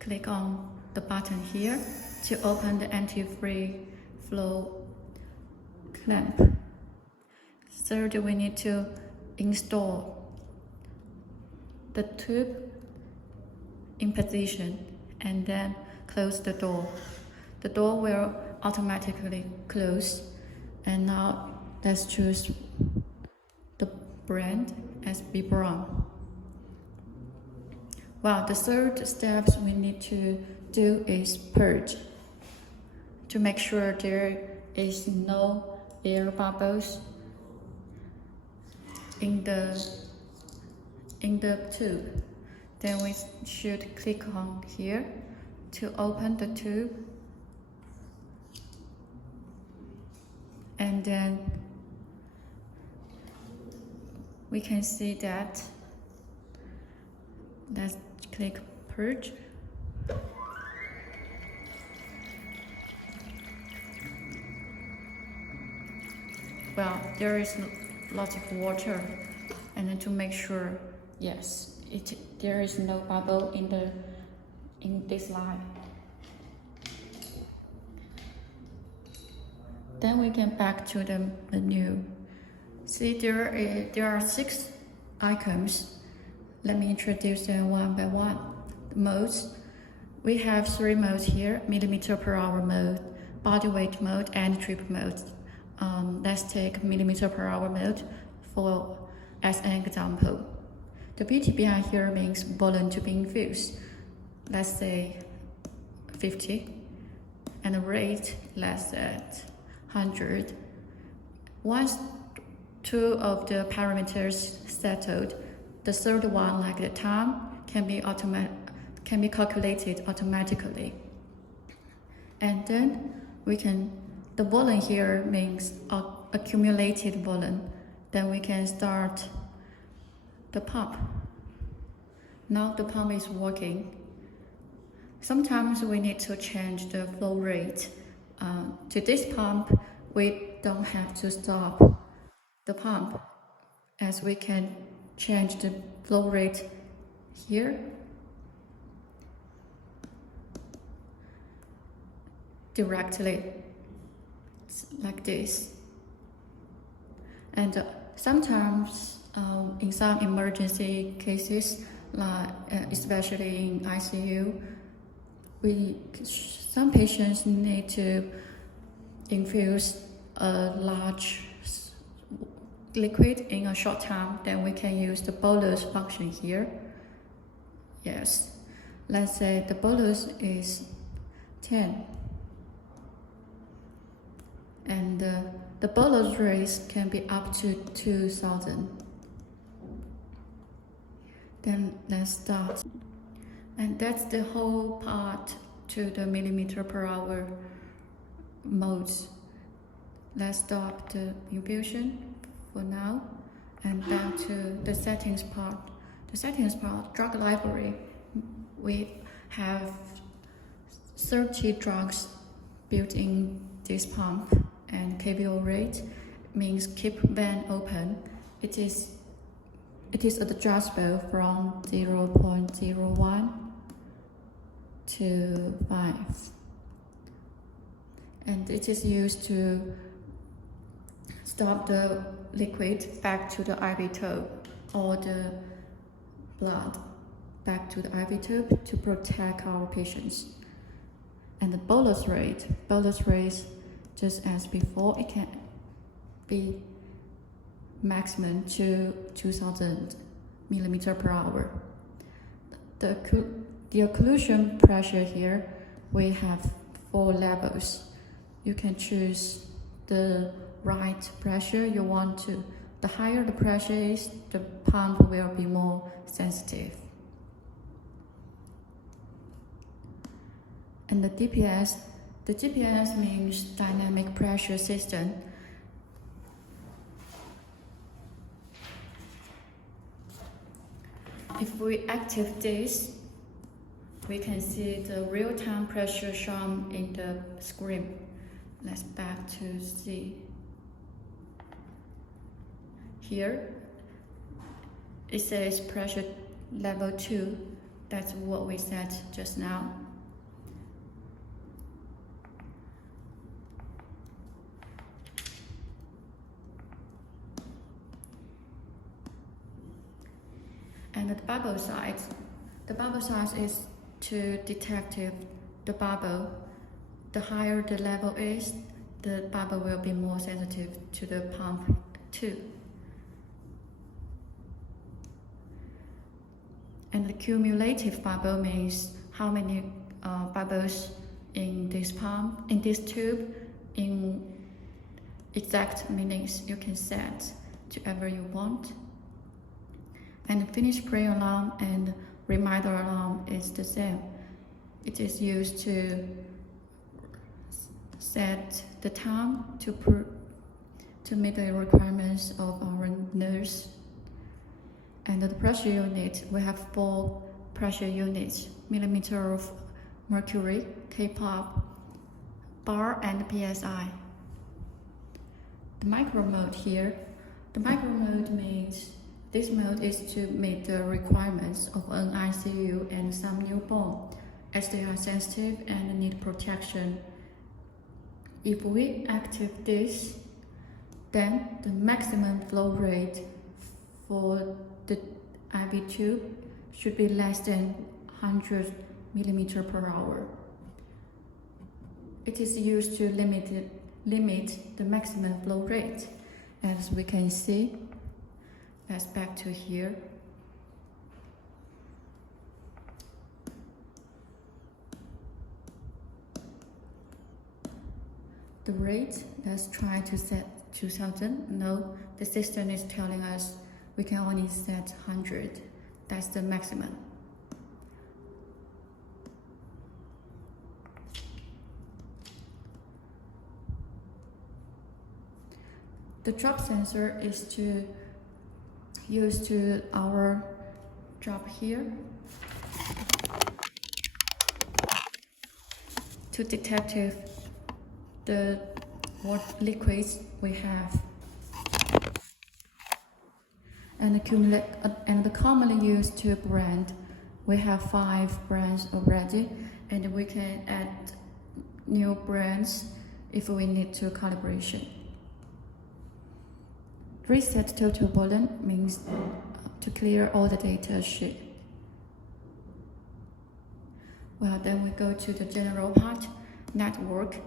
Click on the button here to open the anti-free flow clamp. Third, we need to install the tube in position and then close the door. The door will automatically close. And now let's choose the brand as B Brown. Well, the third steps we need to do is purge to make sure there is no air bubbles in the tube. Then we should click on here to open the tube, and then we can see that. Let's click purge. Well, there is lots of water, and then to make sure, yes, there is no bubble in this line. Then we get back to the menu. See, there are 6 icons. Let me introduce them one by one. The modes. We have 3 modes here: millimeter per hour mode, body weight mode, and trip mode. Let's take millimeter per hour mode as an example. The BTBI here means volume to be infused. Let's say 50, and the rate let's set 100. Once 2 of the parameters settled, the third one, like the time, can be calculated automatically. And then the volume here means accumulated volume. Then we can start the pump. Now the pump is working. Sometimes we need to change the flow rate. To this pump, we don't have to stop the pump, as we can change the flow rate here directly, like this. And sometimes in some emergency cases, especially in ICU, some patients need to infuse a large liquid in a short time. Then we can use the bolus function here. Yes, let's say the bolus is 10, and the bolus rate can be up to 2000. Then let's start, and that's the whole part to the millimeter per hour modes. Let's stop the infusion for now, and then to the settings part. The settings part, drug library. We have 30 drugs built in this pump, and KBO rate means keep vein open. It is adjustable from 0.01 to 5, and it is used to stop the liquid back to the IV tube, or the blood back to the IV tube, to protect our patients. And the bolus rate, just as before, it can be maximum to 2000 millimeter per hour. The occlusion pressure here, we have 4 levels. You can choose the right pressure you want to. The higher the pressure is, the pump will be more sensitive. And the DPS means dynamic pressure system. If we activate this, we can see the real-time pressure shown in the screen. Let's back to see. Here, it says pressure level 2, That's what we set just now. And the bubble size. The bubble size is to detect if the bubble, the higher the level is, the bubble will be more sensitive to the pump too. And the cumulative bubble means how many bubbles in this pump, in this tube, in exact minutes you can set to ever you want. And the finish pre-alarm and reminder alarm is the same. It is used to set the time to meet the requirements of our nurse. And the pressure unit, we have 4 pressure units: millimeter of mercury, K-pop, bar, and PSI. The micro mode here, the micro mode means this mode is to meet the requirements of an ICU and some newborn, as they are sensitive and need protection. If we activate this, then the maximum flow rate for the IV tube should be less than 100 millimeter per hour. It is used to limit the maximum flow rate. As we can see, let's back to here. The rate, let's try to set 2000. No, the system is telling us we can only set 100. That's the maximum. The drop sensor is to use to our drop here to detect if what liquids we have. And the commonly used tube brand, we have 5 brands already, and we can add new brands if we need to calibration. Reset total volume means to clear all the data sheet. Well, then we go to the general part, network.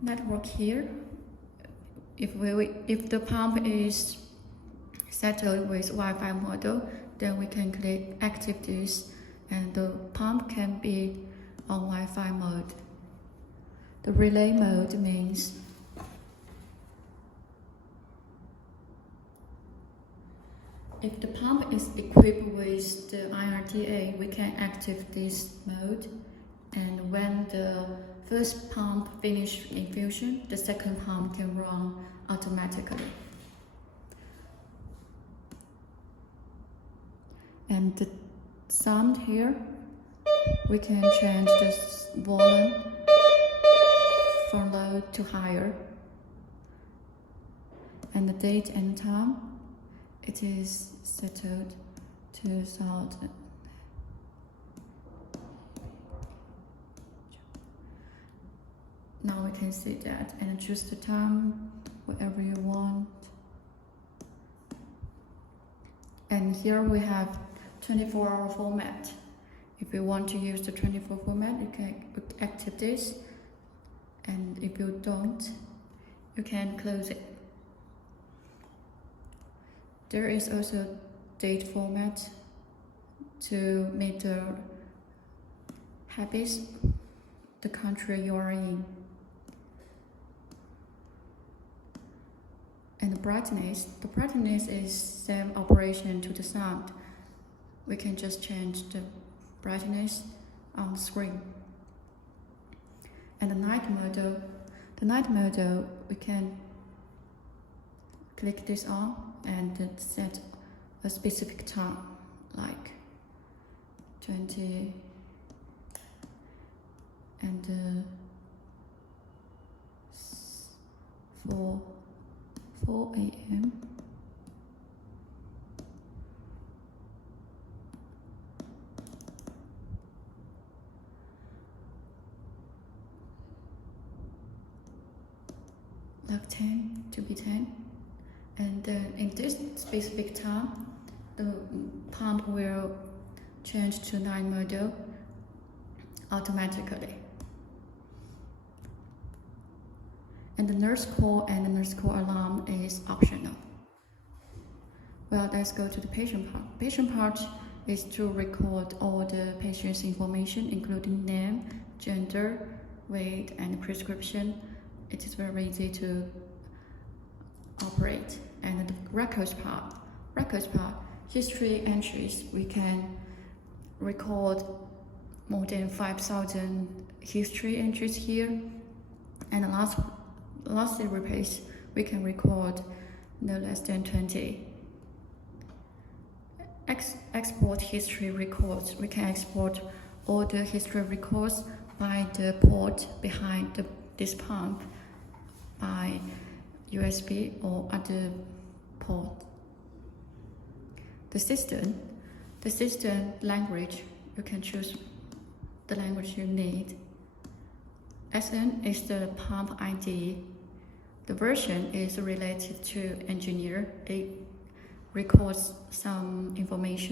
Network here, if the pump is settled with Wi-Fi model, then we can click active this, and the pump can be on Wi-Fi mode. The relay mode means if the pump is equipped with the IRTA, we can activate this mode, and when the first pump finishes infusion, the second pump can run automatically. And the sound here, we can change the volume from low to higher. And the date and time, it is settled to 2000. Now we can see that and choose the time, whatever you want. And here we have 24-hour format. If you want to use the 24 format, you can activate this. And if you don't, you can close it. There is also date format to make the habits, the country you are in. And the brightness is same operation to the sound. We can just change the brightness on the screen. And the night mode, we can click this on and set a specific time, like 20 and 4 a.m. log 10 to be 10. And in this specific time, the pump will change to night mode automatically. And the nurse call and the nurse call alarm is optional. Well, let's go to the patient part. Patient part is to record all the patient's information, including name, gender, weight, and prescription. It is very easy to operate. And the records part, history entries. We can record more than 5,000 history entries here. And the last replace, we can record no less than 20. Export history records. We can export all the history records by the port behind this pump by USB or other port. The system language, you can choose the language you need. SN is the pump ID. The version is related to engineer. It records some information